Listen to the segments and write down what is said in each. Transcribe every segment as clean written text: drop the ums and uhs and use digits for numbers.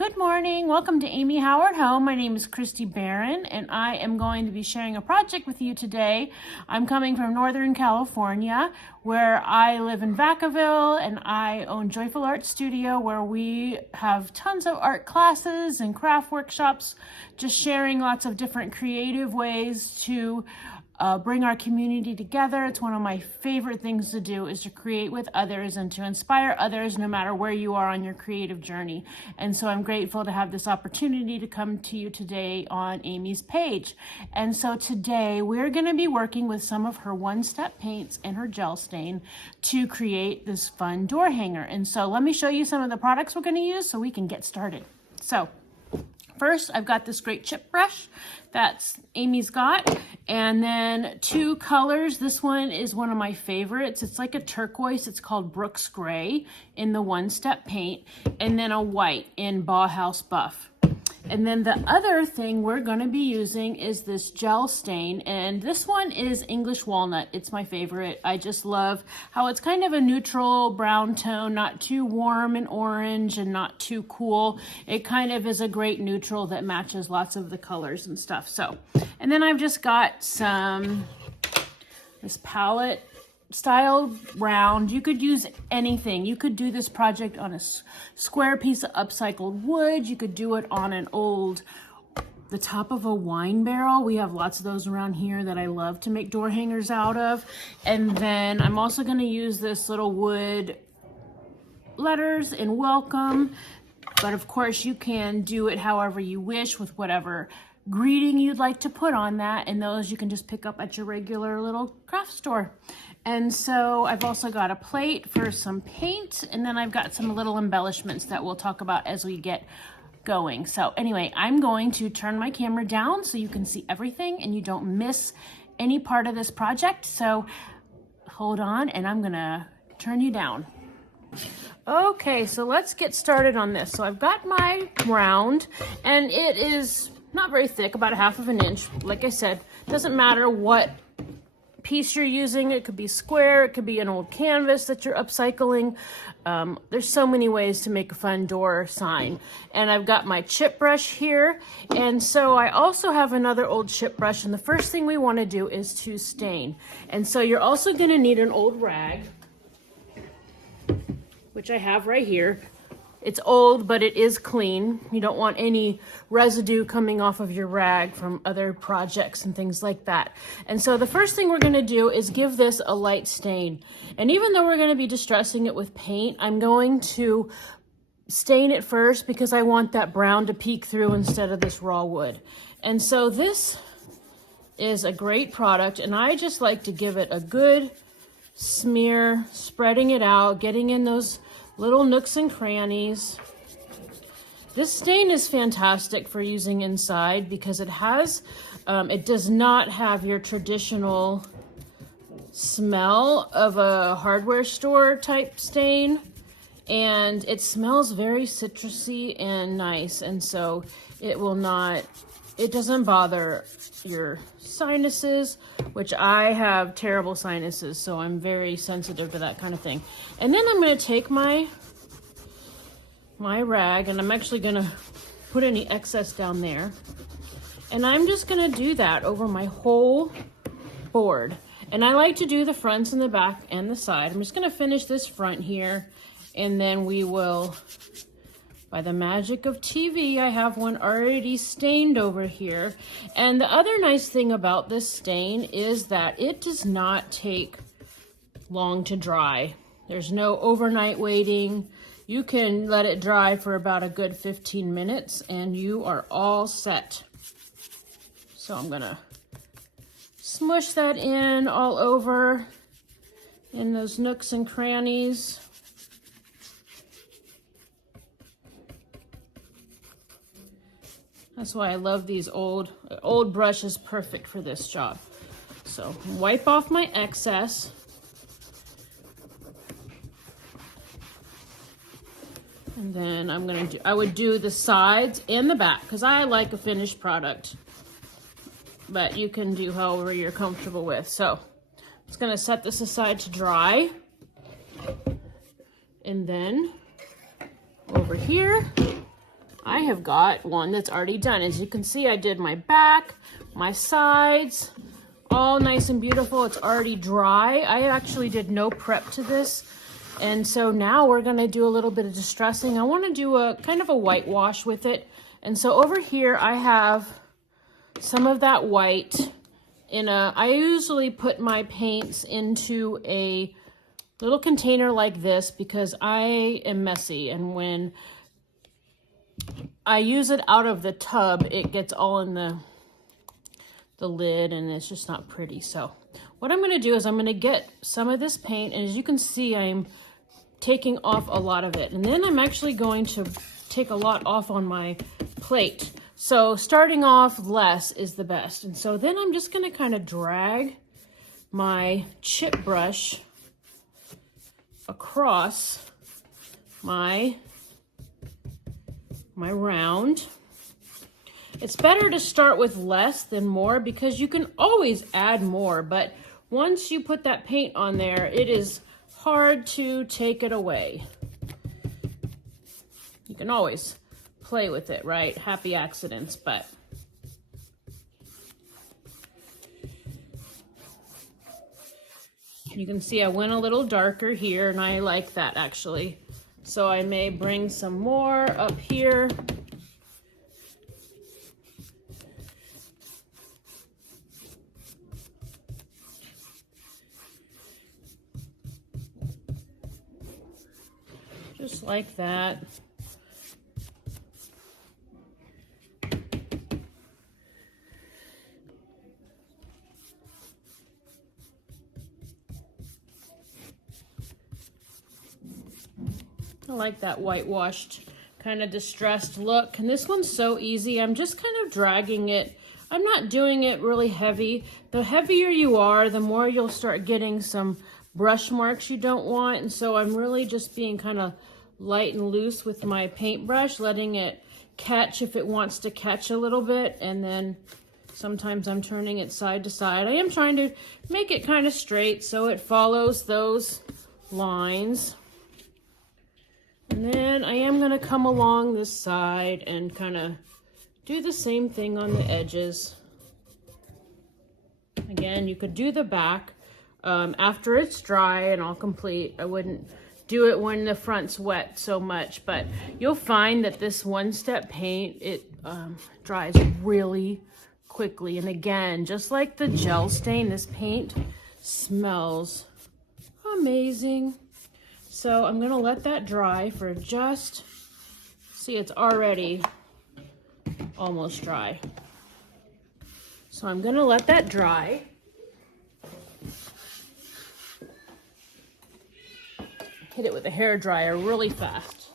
Good morning. Welcome to Amy Howard Home. My name is Cristie Barron, and I am going to be sharing a project with you today. I'm coming from Northern California, where I live in Vacaville, and I own Joyful Art Studio, where we have tons of art classes and craft workshops, just sharing lots of different creative ways to bring our community together. It's one of my favorite things to do, is to create with others and to inspire others no matter where you are on your creative journey. And so I'm grateful to have this opportunity to come to you today on Amy's page. And so today we're going to be working with some of her one-step paints and her gel stain to create this fun door hanger. And so let me show you some of the products we're going to use so we can get started. So first, I've got this great chip brush that's Amy's got, and then two colors. This one is one of my favorites. It's like a turquoise. It's called Brooks Gray in the one-step paint, and then a white in Bauhaus Buff. And then the other thing we're going to be using is this gel stain, and this one is English Walnut. It's my favorite. I just love how it's kind of a neutral brown tone, not too warm and orange and not too cool. It kind of is a great neutral that matches lots of the colors and stuff. So, and then I've just got this palette style round. You could use anything. You could do this project on a square piece of upcycled wood. You could do it on the top of a wine barrel. We have lots of those around here that I love to make door hangers out of. And then I'm also going to use this little wood letters in welcome. But of course you can do it however you wish with whatever greeting you'd like to put on that, and those you can just pick up at your regular little craft store. And so I've also got a plate for some paint, and then I've got some little embellishments that we'll talk about as we get going. So anyway, I'm going to turn my camera down so you can see everything and you don't miss any part of this project. So hold on, and I'm gonna turn you down. Okay, so let's get started on this. So I've got my round, and it is not very thick, about 1/2 inch. Like I said, doesn't matter what piece you're using. It could be square, it could be an old canvas that you're upcycling. There's so many ways to make a fun door sign. And I've got my chip brush here, and so I also have another old chip brush, and the first thing we want to do is to stain. And so you're also going to need an old rag, which I have right here. It's old, but it is clean. You don't want any residue coming off of your rag from other projects and things like that. And so the first thing we're going to do is give this a light stain. And even though we're going to be distressing it with paint, I'm going to stain it first because I want that brown to peek through instead of this raw wood. And so this is a great product, and I just like to give it a good smear, spreading it out, getting in those little nooks and crannies. This stain is fantastic for using inside because it has, it does not have your traditional smell of a hardware store type stain, and it smells very citrusy and nice, and so it doesn't bother your sinuses, which I have terrible sinuses, so I'm very sensitive to that kind of thing. And then I'm going to take my rag, and I'm actually going to put any excess down there, and I'm just going to do that over my whole board. And I like to do the fronts and the back and the side. I'm just going to finish this front here, and then we will, by the magic of TV, I have one already stained over here. And the other nice thing about this stain is that it does not take long to dry. There's no overnight waiting. You can let it dry for about a good 15 minutes and you are all set. So I'm gonna smush that in all over in those nooks and crannies. That's why I love these old brush is perfect for this job. So wipe off my excess. And then I would do the sides and the back because I like a finished product. But you can do however you're comfortable with. So I'm just gonna set this aside to dry. And then over here, I have got one that's already done. As you can see, I did my back, my sides, all nice and beautiful. It's already dry. I actually did no prep to this. And so now we're gonna do a little bit of distressing. I wanna do a kind of a whitewash with it. And so over here I have some of that white I usually put my paints into a little container like this because I am messy, and when I use it out of the tub, it gets all in the lid and it's just not pretty. So what I'm going to do is I'm going to get some of this paint, and as you can see, I'm taking off a lot of it. And then I'm actually going to take a lot off on my plate. So starting off less is the best. And so then I'm just going to kind of drag my chip brush across my round. It's better to start with less than more because you can always add more, but once you put that paint on there, it is hard to take it away. You can always play with it, right? Happy accidents, but you can see I went a little darker here, and I like that actually. So I may bring some more up here. Just like that. I like that whitewashed kind of distressed look. And this one's so easy. I'm just kind of dragging it. I'm not doing it really heavy. The heavier you are, the more you'll start getting some brush marks you don't want. And so I'm really just being kind of light and loose with my paintbrush, letting it catch if it wants to catch a little bit. And then sometimes I'm turning it side to side. I am trying to make it kind of straight so it follows those lines. And then I am going to come along this side and kind of do the same thing on the edges. Again, you could do the back after it's dry and all complete. I wouldn't do it when the front's wet so much, but you'll find that this one-step paint, it dries really quickly. And again, just like the gel stain, this paint smells amazing. So I'm going to let that dry for just, see, it's already almost dry. So I'm going to let that dry. Hit it with a hair dryer really fast.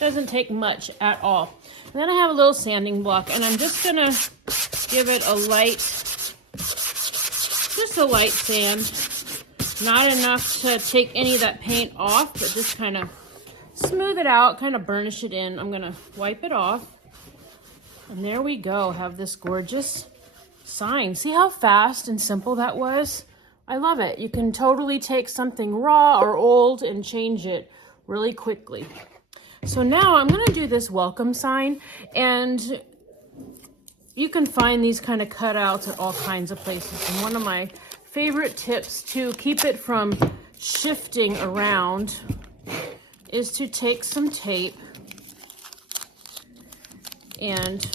Doesn't take much at all. And then I have a little sanding block, and I'm just gonna give it a light, just a light sand. Not enough to take any of that paint off, but just kind of smooth it out, kind of burnish it in. I'm gonna wipe it off. And there we go, have this gorgeous sign. See how fast and simple that was? I love it. You can totally take something raw or old and change it really quickly. So now I'm going to do this welcome sign, and you can find these kind of cutouts at all kinds of places. And one of my favorite tips to keep it from shifting around is to take some tape. And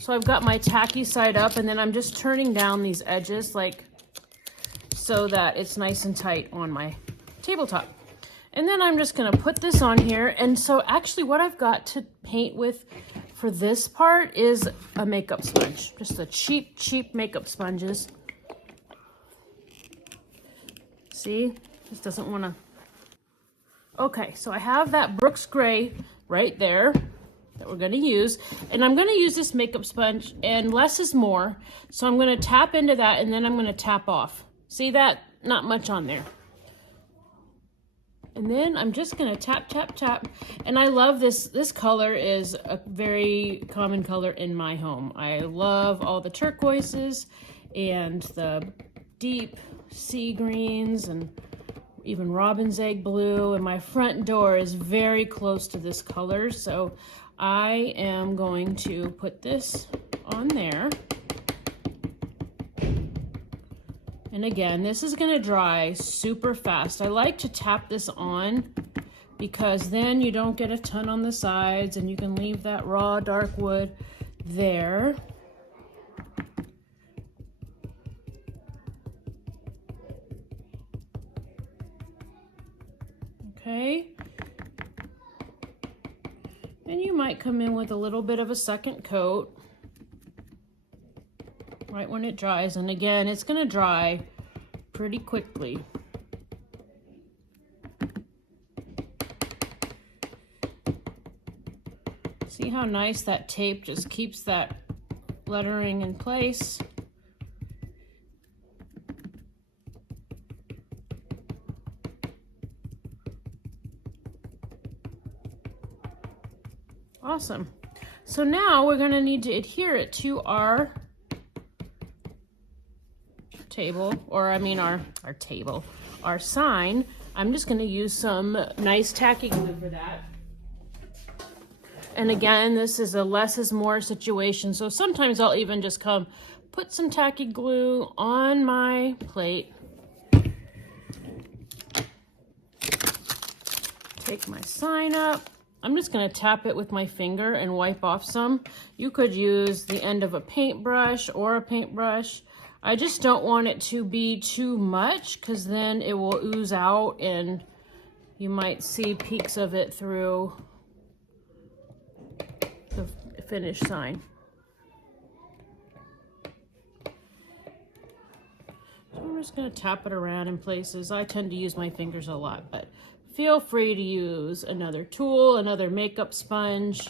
so I've got my tacky side up, and then I'm just turning down these edges like so that it's nice and tight on my tabletop. And then I'm just gonna put this on here. And so actually what I've got to paint with for this part is a makeup sponge. Just the cheap makeup sponges. See, this doesn't wanna. Okay, so I have that Brooks Gray right there that we're gonna use. And I'm gonna use this makeup sponge, and less is more. So I'm gonna tap into that, and then I'm gonna tap off. See that? Not much on there. And then I'm just gonna tap, tap, tap. And I love this. This color is a very common color in my home. I love all the turquoises and the deep sea greens and even robin's egg blue. And my front door is very close to this color. So I am going to put this on there. And again, this is gonna dry super fast. I like to tap this on because then you don't get a ton on the sides and you can leave that raw dark wood there. Okay. And you might come in with a little bit of a second coat right when it dries. And again, it's gonna dry pretty quickly. See how nice that tape just keeps that lettering in place? Awesome. So now we're gonna need to adhere it to our table, or I mean our table, our sign. I'm just gonna use some nice tacky glue for that. And again, this is a less is more situation. So sometimes I'll even just come put some tacky glue on my plate. Take my sign up. I'm just gonna tap it with my finger and wipe off some. You could use the end of a paintbrush or a paintbrush. I just don't want it to be too much because then it will ooze out and you might see peaks of it through the finished sign. So I'm just gonna tap it around in places. I tend to use my fingers a lot, but feel free to use another tool, another makeup sponge.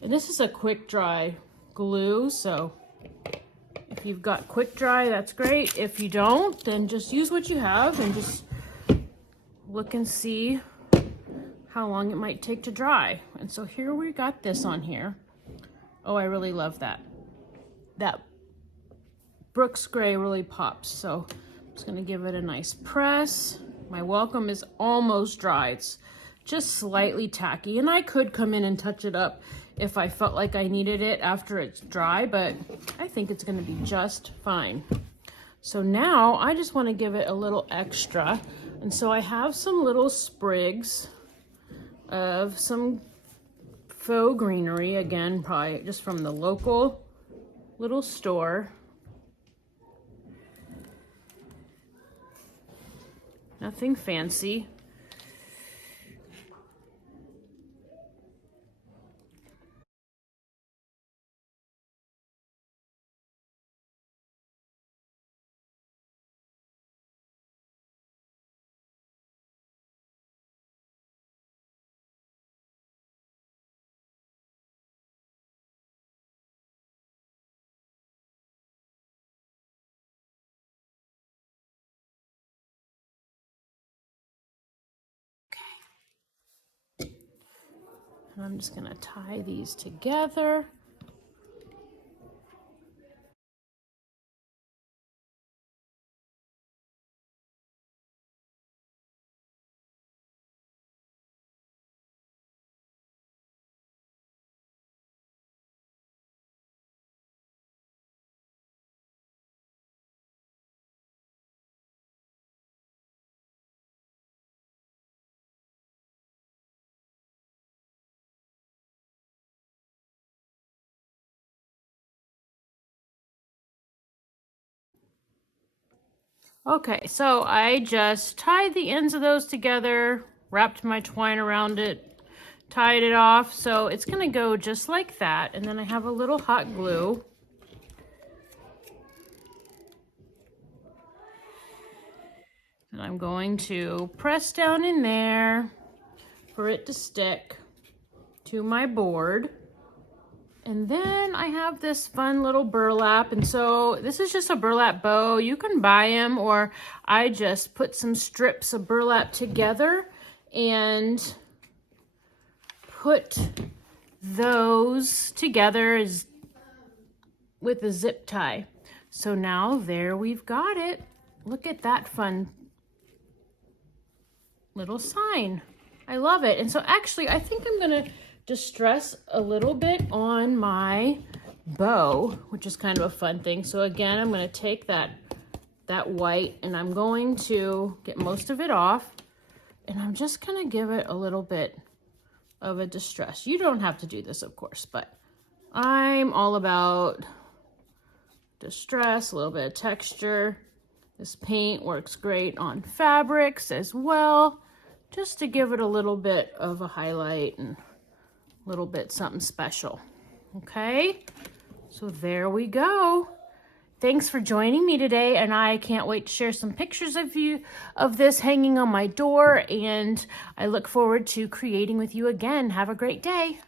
And this is a quick dry glue, so if you've got quick dry, that's great. If you don't, then just use what you have and just look and see how long it might take to dry. And so here we got this on here. Oh, I really love that. That Brooks Gray really pops. So I'm just gonna give it a nice press. My welcome is almost dry. It's just slightly tacky, and I could come in and touch it up if I felt like I needed it after it's dry, but I think it's gonna be just fine. So now I just wanna give it a little extra. And so I have some little sprigs of some faux greenery, again, probably just from the local little store. Nothing fancy. And I'm just gonna tie these together. Okay, so I just tied the ends of those together, wrapped my twine around it, tied it off. So it's gonna go just like that. And then I have a little hot glue. And I'm going to press down in there for it to stick to my board. And then I have this fun little burlap, and so this is just a burlap bow. You can buy them, or I just put some strips of burlap together and put those together with a zip tie. So now there we've got it. Look at that fun little sign. I love it. And so actually I think I'm gonna distress a little bit on my bow, which is kind of a fun thing. So again, I'm going to take that white and I'm going to get most of it off, and I'm just going to give it a little bit of a distress. You don't have to do this, of course, but I'm all about distress, a little bit of texture. This paint works great on fabrics as well, just to give it a little bit of a highlight and little bit something special. Okay, so there we go. Thanks for joining me today, and I can't wait to share some pictures of this hanging on my door, and I look forward to creating with you again. Have a great day.